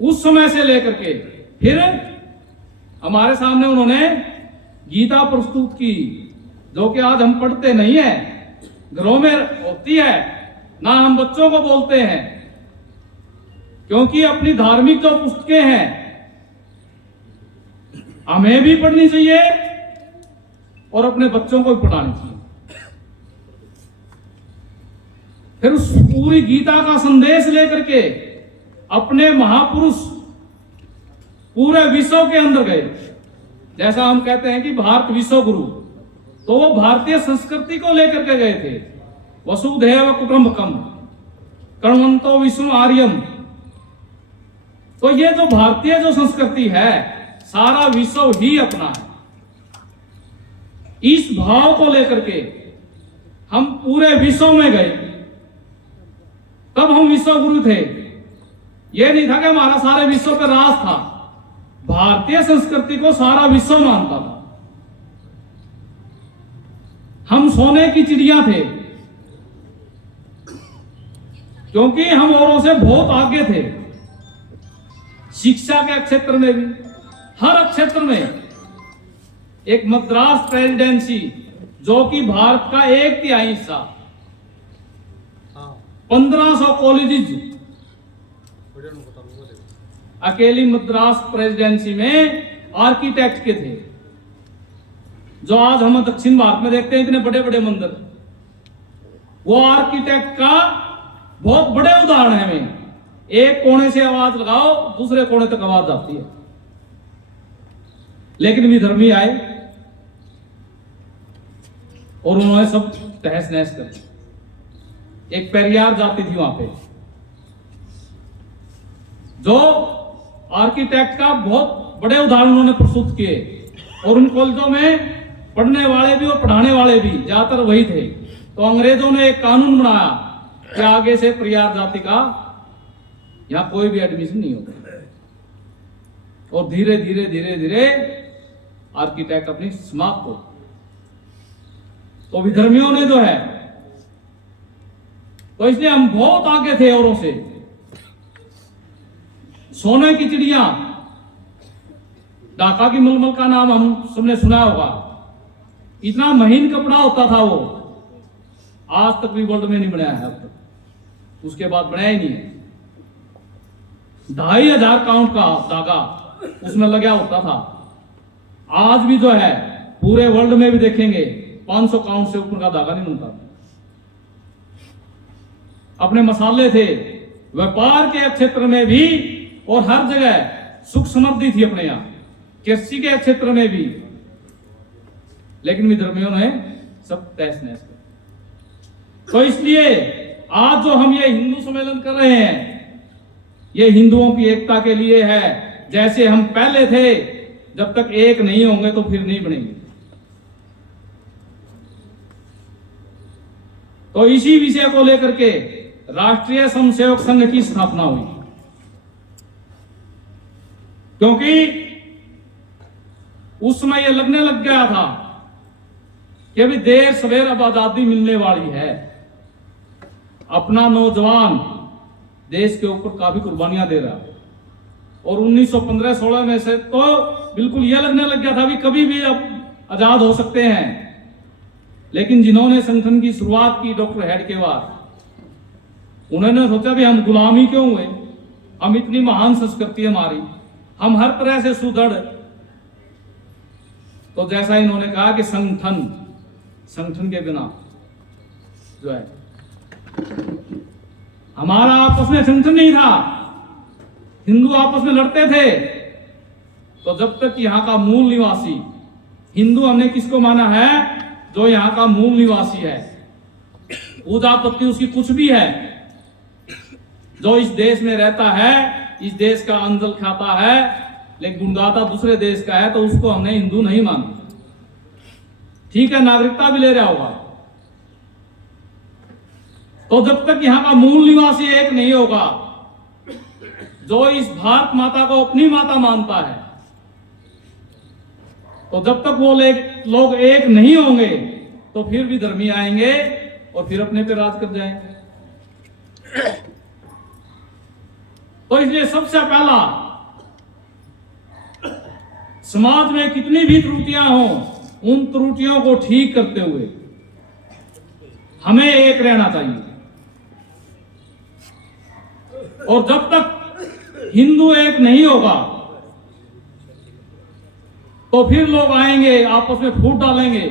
उस समय से लेकर के फिर हमारे सामने उन्होंने गीता प्रस्तुत की, जो कि आज हम पढ़ते नहीं है, घरों में होती है ना, हम बच्चों को बोलते हैं। क्योंकि अपनी धार्मिक जो पुस्तकें हैं हमें भी पढ़नी चाहिए और अपने बच्चों को भी पढ़ानी चाहिए। फिर उस पूरी गीता का संदेश लेकर के अपने महापुरुष पूरे विश्व के अंदर गए। जैसा हम कहते हैं कि भारत विश्व गुरु, तो वो भारतीय संस्कृति को लेकर के गए थे। वसुधैव कुटुंबकम कर्मवन्तो विष्णु आर्यम। तो ये जो भारतीय जो संस्कृति है, सारा विश्व ही अपना है। इस भाव को लेकर के हम पूरे विश्व में गए। तब हम विश्व गुरु थे। ये नहीं था कि हमारा सारे विश्व पर राज था। भारतीय संस्कृति को सारा विश्व मानता था। हम सोने की चिड़िया थे, क्योंकि हम औरों से बहुत आगे थे। शिक्षा के क्षेत्र में भी, हर क्षेत्र में। एक मद्रास प्रेसिडेंसी, जो कि भारत का 1/3 हिस्सा, 1500 कॉलेजेस अकेली मद्रास प्रेसिडेंसी में आर्किटेक्ट के थे। जो आज हम दक्षिण भारत में देखते हैं इतने बड़े बड़े मंदिर, वो आर्किटेक्ट का बहुत बड़े उदाहरण है। हमें एक कोने से आवाज लगाओ, दूसरे कोने तक आवाज जाती है। लेकिन विधर्मी आए और उन्होंने सब तहस नहस कर दिया। एक पेरियार जाति थी वहां पे, जो आर्किटेक्ट का बहुत बड़े उदाहरण उन्होंने प्रस्तुत किए। और उन कॉलेजों में पढ़ने वाले भी और पढ़ाने वाले भी ज्यादातर वही थे। तो अंग्रेजों ने एक कानून बनाया कि आगे से परियार जाति का यहां कोई भी एडमिशन नहीं होगा। और धीरे धीरे धीरे धीरे आर्किटेक्ट अपनी समाप्त हो। तो विधर्मियों ने जो है, तो इसलिए हम बहुत आगे थे औरों से। सोने की चिड़िया, ढाका की मलमल का नाम हम सबने सुना होगा। इतना महीन कपड़ा होता था वो, आज तक भी वर्ल्ड में नहीं बनाया है अब तक, उसके बाद बनाया ही नहीं है। 2500 काउंट का धागा उसमें लगा होता था। आज भी जो है पूरे वर्ल्ड में भी देखेंगे 500 काउंट से ऊपर का धागा नहीं मिलता। अपने मसाले थे, व्यापार के क्षेत्र में भी और हर जगह सुख समृद्धि थी अपने यहाँ, कृषि के क्षेत्र में भी। लेकिन विधर्मियों ने सब तहस नहस कर। तो इसलिए आज जो हम ये हिंदू सम्मेलन कर रहे हैं, ये हिंदुओं की एकता के लिए है। जैसे हम पहले थे, जब तक एक नहीं होंगे तो फिर नहीं बनेंगे। तो इसी विषय को लेकर के राष्ट्रीय स्वयंसेवक संघ की स्थापना हुई, क्योंकि उस समय यह लगने लग गया था कि अभी देर सवेर अब आजादी मिलने वाली है। अपना नौजवान देश के ऊपर काफी कुर्बानियां दे रहा है। और 1915-16 में से तो बिल्कुल यह लगने लग गया था भी कभी भी अब आजाद हो सकते हैं। लेकिन जिन्होंने संगठन की शुरुआत की, डॉक्टर हेडगेवार, उन्होंने सोचा भी हम गुलामी क्यों हुए, हम इतनी महान संस्कृति हमारी, हम हर तरह से सुदृढ़। तो जैसा इन्होंने कहा कि संगठन के बिना जो है, हमारा आपस में संगठन नहीं था, हिंदू आपस में लड़ते थे। तो जब तक यहाँ का मूल निवासी, हिंदू हमने किसको माना है, जो यहाँ का मूल निवासी है, पूजापत्ति उसकी कुछ भी है, जो इस देश में रहता है, इस देश का अन्न जल खाता है, लेकिन गुणगाता दूसरे देश का है, तो उसको हमने हिंदू नहीं माना। ठीक है, नागरिकता भी ले रहा होगा। तो जब तक यहाँ का मूल निवासी एक नहीं होगा, जो इस भारत माता को अपनी माता मानता है, तो जब तक वो लोग एक नहीं होंगे, तो फिर भी धर्मी आएंगे और फिर अपने पे राज कर जाएंगे। तो इसलिए सबसे पहला, समाज में कितनी भी त्रुटियां हो, उन त्रुटियों को ठीक करते हुए हमें एक रहना चाहिए। और जब तक हिंदू एक नहीं होगा, तो फिर लोग आएंगे, आपस में फूट डालेंगे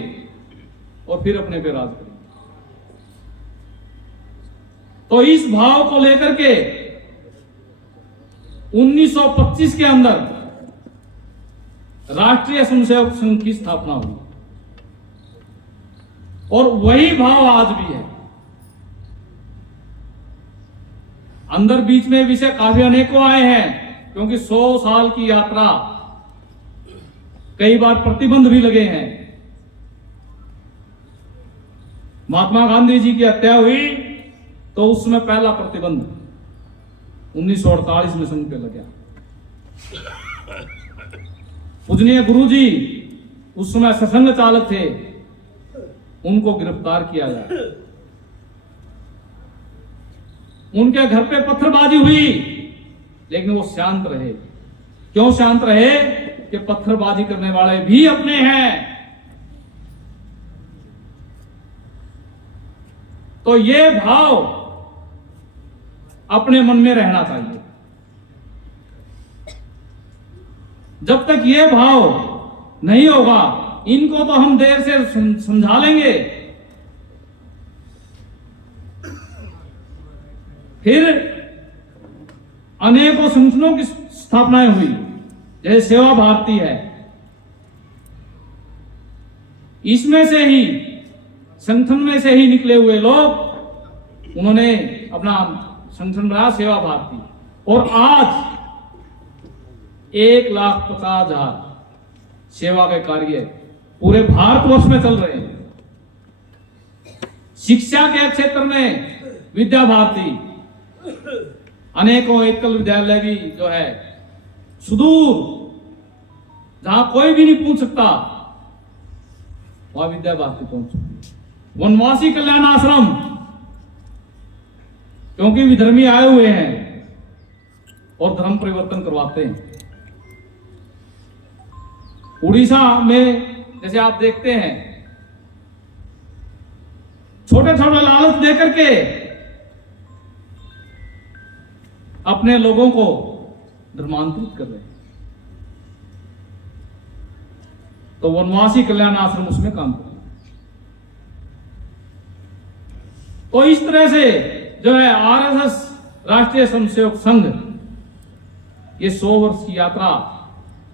और फिर अपने पे राज करेंगे। तो इस भाव को लेकर के 1925 के अंदर राष्ट्रीय स्वयंसेवक संघ की स्थापना हुई। और वही भाव आज भी है। अंदर बीच में विषय काफी अनेकों आए हैं, क्योंकि 100 साल की यात्रा, कई बार प्रतिबंध भी लगे हैं। महात्मा गांधी जी की हत्या हुई तो उस समय पहला प्रतिबंध 1948 में संघ पे लगा। पूजनीय गुरु जी उस समय सत्संग चालक थे, उनको गिरफ्तार किया गया। उनके घर पे पत्थरबाजी हुई, लेकिन वो शांत रहे। क्यों शांत रहे? कि पत्थरबाजी करने वाले भी अपने हैं। तो ये भाव अपने मन में रहना चाहिए। जब तक ये भाव नहीं होगा, इनको तो हम देर से समझा लेंगे, फिर अनेकों संगठनों की स्थापनाएं हुई, जैसे सेवा भारती है। इसमें से ही, संगठन में से ही निकले हुए लोग, उन्होंने अपना संगठन बनाया सेवा भारती। और आज 1,50,000 सेवा के कार्य पूरे भारतवर्ष में चल रहे हैं। शिक्षा के क्षेत्र में विद्या भारती, अनेकों एकल विद्यालय भी जो है सुदूर, जहां कोई भी नहीं पूछ सकता, वहां विद्या भारती पहुंच चुकी। वनवासी कल्याण आश्रम, क्योंकि विधर्मी आए हुए हैं और धर्म परिवर्तन करवाते हैं। उड़ीसा में जैसे आप देखते हैं, छोटे छोटे लालच देकर के अपने लोगों को धर्मांतरित कर रहे हैं। तो वनवासी कल्याण आश्रम उसमें काम कर रहे हैं। तो इस तरह से जो है आरएसएस राष्ट्रीय स्वयंसेवक संघ ये 100 वर्ष की यात्रा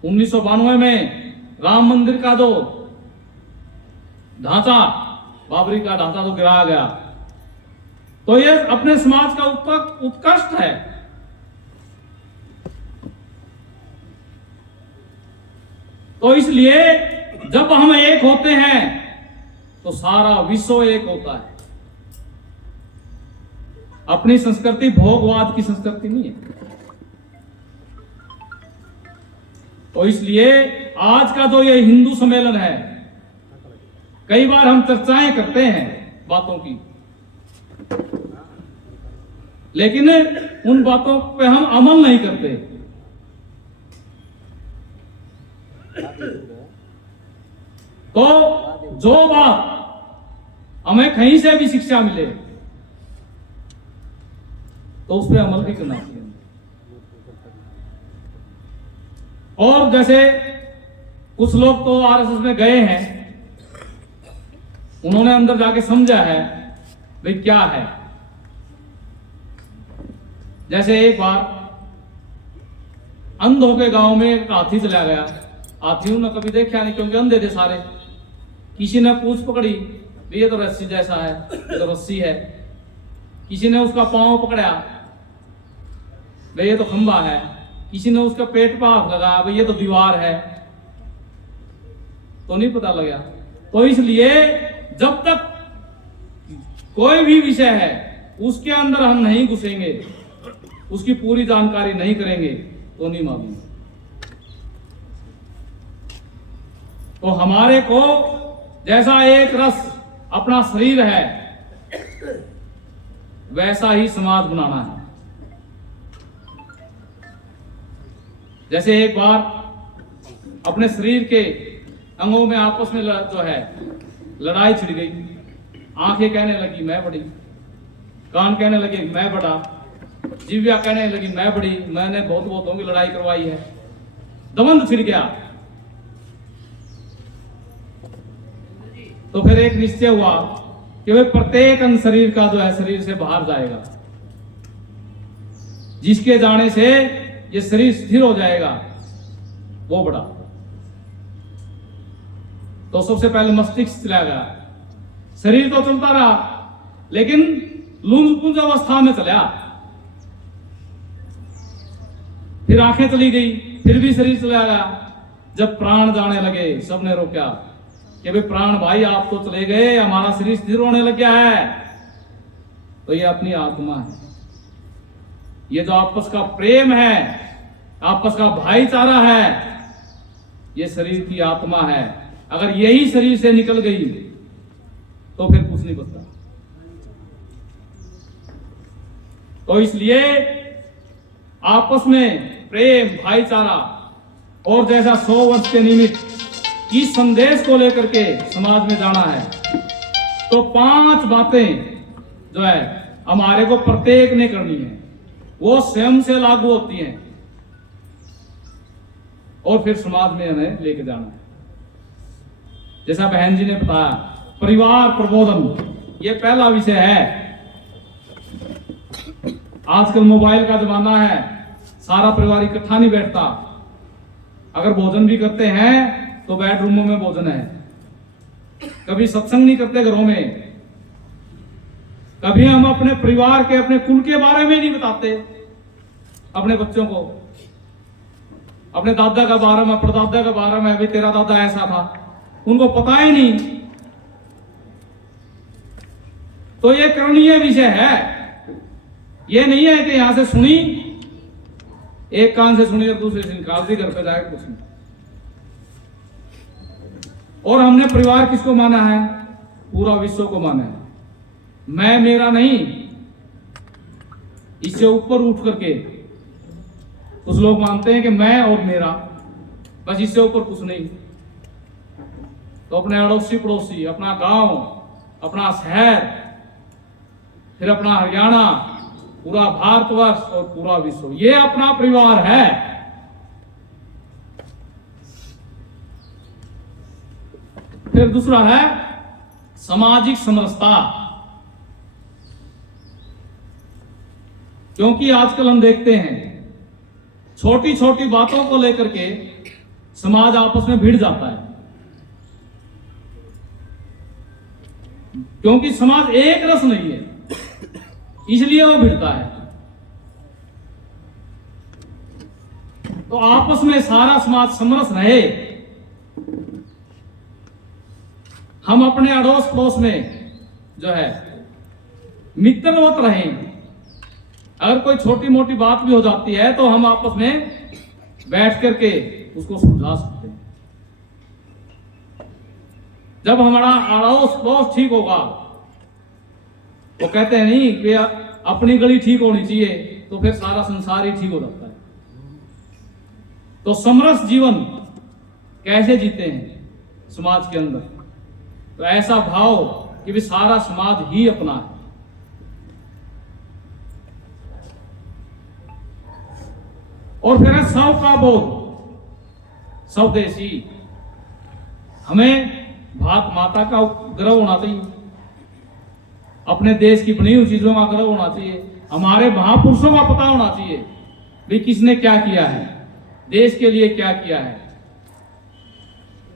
1992 में राम मंदिर का जो ढांचा, बाबरी का ढांचा जो गिराया गया, तो ये अपने समाज का उत्कर्ष है। तो इसलिए जब हम एक होते हैं तो सारा विश्व एक होता है। अपनी संस्कृति भोगवाद की संस्कृति नहीं है। तो इसलिए आज का जो ये हिंदू सम्मेलन है, कई बार हम चर्चाएं करते हैं बातों की, लेकिन उन बातों पे हम अमल नहीं करते। तो जो बात हमें कहीं से भी शिक्षा मिले तो उस पर अमल भी करना चाहिए। और जैसे कुछ लोग तो आरएसएस में गए हैं, उन्होंने अंदर जाके समझा है भाई क्या है। जैसे एक बार अंधों के गांव में एक हाथी चला गया। हाथी उन्होंने कभी देखा नहीं, क्योंकि अंधे थे सारे। किसी ने पूंछ पकड़ी, ये तो रस्सी जैसा है, ये तो रस्सी है। किसी ने उसका पांव पकड़ा, भाई ये तो खंबा है। किसी ने उसका पेट पर हाथ लगाया, भाई ये तो दीवार है। तो नहीं पता लगा। तो इसलिए जब तक कोई भी विषय है उसके अंदर हम नहीं घुसेंगे, उसकी पूरी जानकारी नहीं करेंगे, तो नहीं मालूम। तो हमारे को जैसा एक रस अपना शरीर है, वैसा ही समाज बनाना है। जैसे एक बार अपने शरीर के अंगों में आपस में जो है लड़ाई छिड़ गई। आंखें कहने लगी मैं बड़ी, कान कहने लगे मैं बड़ा, जीव्या कहने लगी मैं बड़ी, मैंने बहुतों की लड़ाई करवाई है। दवंद छिड़ गया। तो फिर एक निश्चय हुआ कि वे प्रत्येक अंग शरीर का जो है शरीर से बाहर जाएगा, जिसके जाने से ये शरीर स्थिर हो जाएगा, वो बड़ा। तो सबसे पहले मस्तिष्क चला गया। शरीर तो चलता रहा, लेकिन लुंज पुंज अवस्था में चला। फिर आंखें चली गई, फिर भी शरीर चला गया। जब प्राण जाने लगे, सबने रोका कि भाई प्राण भाई आप तो चले गए, हमारा शरीर स्थिर होने लग गया है। तो ये अपनी आत्मा है। ये जो आपस का प्रेम है, आपस का भाईचारा है, ये शरीर की आत्मा है। अगर यही शरीर से निकल गई तो फिर कुछ नहीं बचता। तो इसलिए आपस में प्रेम, भाईचारा, और जैसा 100 वर्ष के निमित्त इस संदेश को लेकर के समाज में जाना है, तो 5 बातें जो है हमारे को प्रत्येक ने करनी है। वो स्वयं से लागू होती हैं और फिर समाज में हमें लेके जाना है। जैसा बहन जी ने बताया, परिवार प्रबोधन ये पहला विषय है। आजकल मोबाइल का जमाना है, सारा परिवार इकट्ठा नहीं बैठता। अगर भोजन भी करते हैं तो बेडरूमों में भोजन है। कभी सत्संग नहीं करते घरों में। कभी हम अपने परिवार के, अपने कुल के बारे में नहीं बताते अपने बच्चों को। अपने दादा का बारे में, परदादा के बारे में, भाई तेरा दादा ऐसा था, उनको पता ही नहीं। तो ये करणीय विषय है, ये नहीं है कि यहां से सुनी, एक कान से सुनी और दूसरे से निकाल दी, घर पे जाकर कुछ नहीं। और हमने परिवार किसको माना है? पूरा विश्व को माना है। मैं मेरा नहीं, इससे ऊपर उठ करके कुछ लोग मानते हैं कि मैं और मेरा, बस इससे ऊपर कुछ नहीं। तो अपने अड़ोसी पड़ोसी, अपना गांव, अपना शहर, फिर अपना हरियाणा, पूरा भारतवर्ष और पूरा विश्व, ये अपना परिवार है। फिर दूसरा है सामाजिक समरसता। क्योंकि आजकल हम देखते हैं छोटी छोटी बातों को लेकर के समाज आपस में भिड़ जाता है, क्योंकि समाज एक रस नहीं है, इसलिए वो भिड़ता है। तो आपस में सारा समाज समरस रहे, हम अपने अड़ोस पड़ोस में जो है मित्रवत रहें। अगर कोई छोटी मोटी बात भी हो जाती है तो हम आपस में बैठ करके उसको सुलझा सकते हैं। जब हमारा अड़ोस पड़ोस ठीक होगा, वो कहते हैं नहीं कि अपनी गली ठीक होनी चाहिए, तो फिर सारा संसार ही ठीक हो जाता है। तो समरस जीवन कैसे जीते हैं समाज के अंदर? तो ऐसा भाव कि भी सारा समाज ही अपना है। और फिर है सब का बोध, स्वदेशी। हमें भारत माता का गर्व होना चाहिए, अपने देश की बनी हुई चीजों का गर्व होना चाहिए, हमारे महापुरुषों का पता होना चाहिए भी किसने क्या किया है, देश के लिए क्या किया है,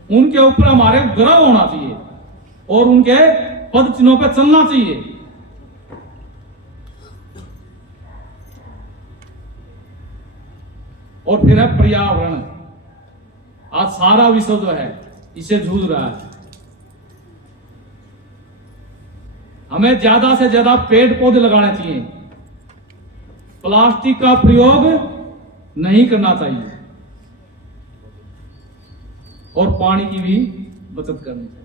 उनके ऊपर हमारे गर्व होना चाहिए और उनके पद चिन्हों पर चलना चाहिए। और फिर है पर्यावरण। आज सारा विश्व जो है इसे जूझ रहा है। हमें ज्यादा से ज्यादा पेड़ पौधे लगाने चाहिए, प्लास्टिक का प्रयोग नहीं करना चाहिए और पानी की भी बचत करनी चाहिए।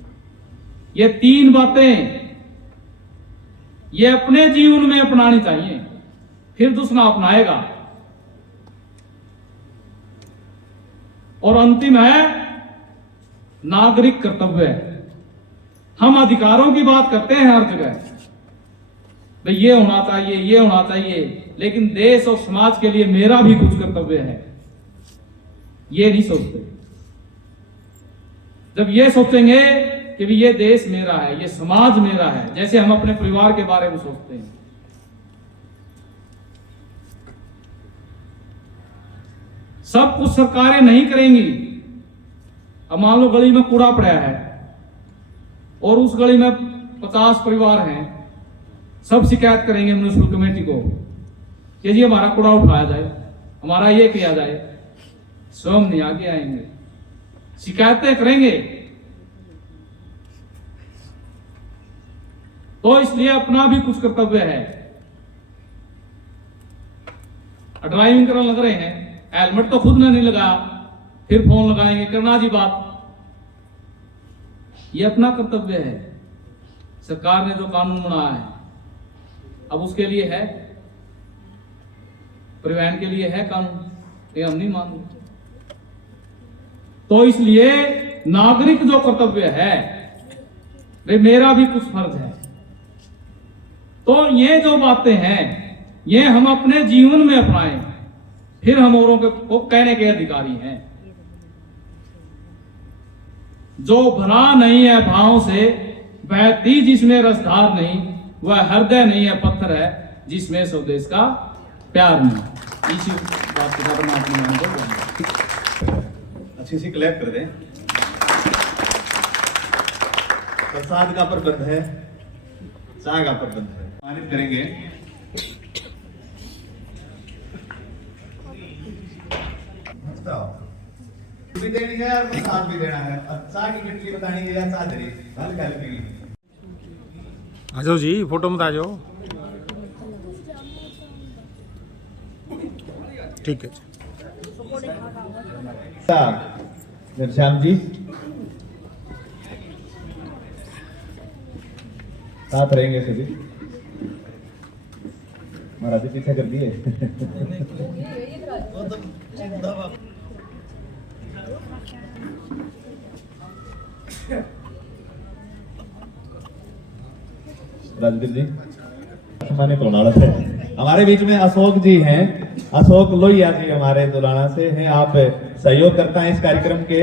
ये तीन बातें ये अपने जीवन में अपनानी चाहिए, फिर दूसरा अपनाएगा। और अंतिम है नागरिक कर्तव्य। हम अधिकारों की बात करते हैं हर जगह, भाई ये होना चाहिए, ये होना चाहिए, लेकिन देश और समाज के लिए मेरा भी कुछ कर्तव्य है, ये नहीं सोचते। जब ये सोचेंगे कि भी ये देश मेरा है, ये समाज मेरा है, जैसे हम अपने परिवार के बारे में सोचते हैं, सब कुछ सरकारें नहीं करेंगी। अब मान लो गली में कूड़ा पड़ा है और उस गली में 50 परिवार हैं, सब शिकायत करेंगे म्युनिसिपल कमेटी को कि जी हमारा कूड़ा उठाया जाए, हमारा ये किया जाए। स्वयं नहीं आगे आएंगे, शिकायतें करेंगे। तो इसलिए अपना भी कुछ कर्तव्य है। ड्राइविंग करने लग रहे हैं, हेलमेट तो खुद ने नहीं लगाया, फिर फोन लगाएंगे, करना जी बात। ये अपना कर्तव्य है। सरकार ने जो कानून बनाया है, अब उसके लिए है, परिवहन के लिए है कानून, ये हम नहीं मानते। तो इसलिए नागरिक जो कर्तव्य है, वे मेरा भी कुछ फर्ज है। तो ये जो बातें हैं, ये हम अपने जीवन में अपनाएं, फिर हम औरों को कहने के अधिकारी हैं। जो भरा नहीं है भाव से, बहती जिसमें रसधार नहीं, वह हृदय नहीं है पत्थर है, जिसमें स्वदेश का प्यार नहीं। इसी बात के साथ हम अपनी मान को अच्छी सी क्लैप कर दें। प्रसाद का प्रबंध है, चाय का प्रबंध है, सम्मानित करेंगे। Stop. भी देनी है और प्रसाद भी देना है। चाय की कितनी बतानी है या चादरी हल्का हल्की। आ जाओ जी, फोटो मत आ जाओ। ठीक है श्याम जी साथ रहेंगे सभी। महाराज जी पीछे कर दिए। राजवीर जी माने तोलाना से हमारे बीच में अशोक जी हैं। अशोक लोहिया जी हमारे तोलाना से हैं। आप सहयोग करता है इस कार्यक्रम के।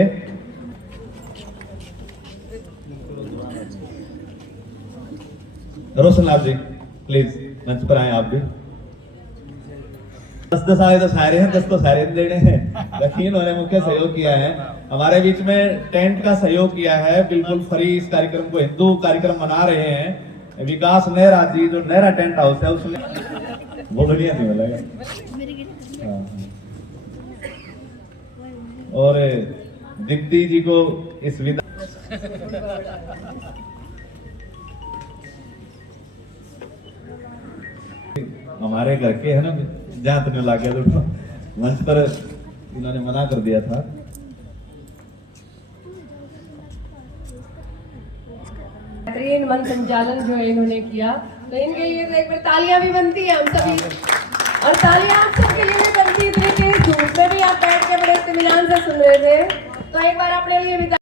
रोशनलाल जी प्लीज मंच पर आए आप भी। 10 आए तो सारे हैं, 10 तो सारे देने हैं। रखी उन्होंने मुख्य सहयोग किया है। हमारे बीच में टेंट का सहयोग किया है, बिल्कुल फ्री। इस कार्यक्रम को हिंदू कार्यक्रम मना रहे हैं। विकास नेहरा जी जो नेहरा टेंट हाउस है उसमें वो बढ़िया थी मतलब। हाँ। और दीप्ति जी को इस विदा हमारे घर के है ना, जहाँ तुम्हें ला गया तो मंच पर इन्होंने मना कर दिया था। बेहतरीन मन संचालन जो इन्होंने किया, तो इनके लिए तो एक बार तालियां भी बनती है हम सभी, और तालियां आप सबके लिए भी बनती है। इतने तेज धूप में भी आप बैठ के बड़े इत्मीनान से सुन रहे थे, तो एक बार अपने लिए भी